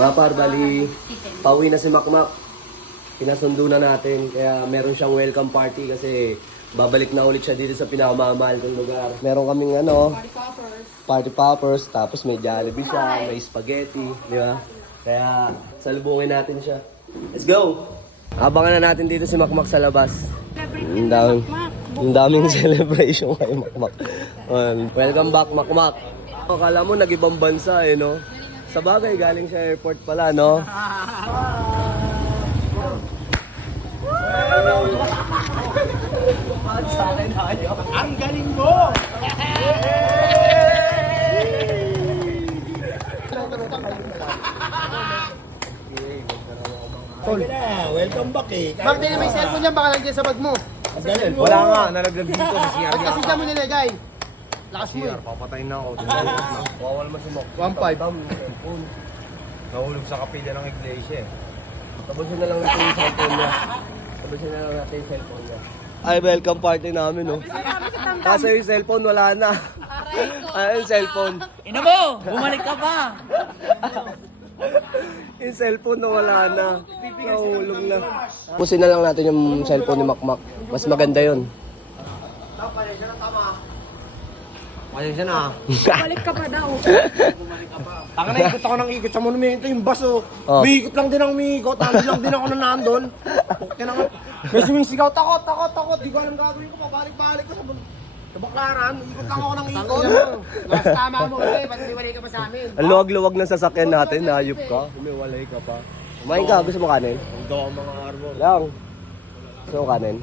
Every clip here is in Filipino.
Mga par, bali, pauwi na si Makmak. Pinasundo na natin, kaya meron siyang welcome party kasi babalik na ulit siya dito sa pinakamamahal kong lugar. Meron kaming party poppers, tapos may Jollibee siya, may spaghetti, di ba? Kaya salubungin natin siya. Let's go! Abangan na natin dito si Makmak sa labas. Ang daming celebration kay Makmak. Welcome back, Makmak. Akala mo nag-ibang bansa eh, no? Sa bagay, galing sa airport pala, no? Ang galing mo! Welcome back eh. Bakit na may cellphone yan? Baka nandiyan sa bag mo. Wala nga, nalaglag dito sa CR. Ba't kasi dyan mo nilagay? Lakas mo eh. Papatayin na ako. Wawal mo si Mok. 1.5. Nahulog sa kapilya ng iglesia eh. Tapusin na lang natin yung cellphone niya. Tapusin na lang natin yung cellphone niya. Ay, welcome party namin, no? Kaso yung cellphone, wala na. Ay, yung cellphone. Ina mo! Bumalik ka pa! Yung cellphone na wala na. Nahulog na. Tapusin na lang natin yung cellphone ni Makmak. Mas maganda yun. Pasensya na. Balik ka pa daw. Taka na ikot ako ng ikot sa monumento yung bus oh. Oh. Umiikot lang din ang umiikot. Nandun lang din ako na nandun. Okay na nga. May sumisigaw, takot. Di ko alam gagawin ko. Pabalik-balik ko sa baklaran. Ikot lang ako ng ikot. Mas tama mo eh. Ba't niwalay ka pa sa amin? Ang luwag-luwag ng sasakyan natin. Hayop ka. Umiwalay ka pa. Kumain ka. Gusto mo kanin? Ang daw ang mga arbor. Lang. Gusto mo kanin?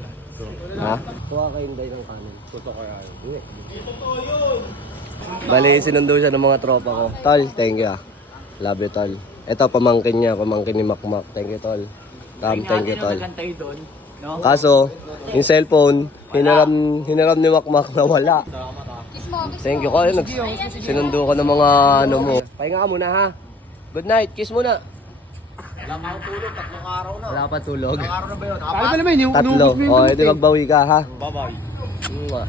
Ha? Tuwa ka hinday ng kanin. Puto kaya yun. Bali, sinundo siya ng mga tropa ko. Tol, thank you ah. Love you, Tol. Ito, pamangkin niya. Pamangkin ni Makmak. Thank you, Tol. Tam, thank you, Tol. Nagantay doon. No? Kaso, yung cellphone, hiniram ni Makmak na wala. Thank you, Tol. Sinundo ko ng mga ano mo. Pahinga ka muna, ha? Good night. Kiss muna. Wala pa akong tulog. 3 araw na. Wala pa tulog. Ilang araw na ba yun? Paano ba naman yun? 3. O, edi magbawi ka, ha? Bye-bye. Mwah.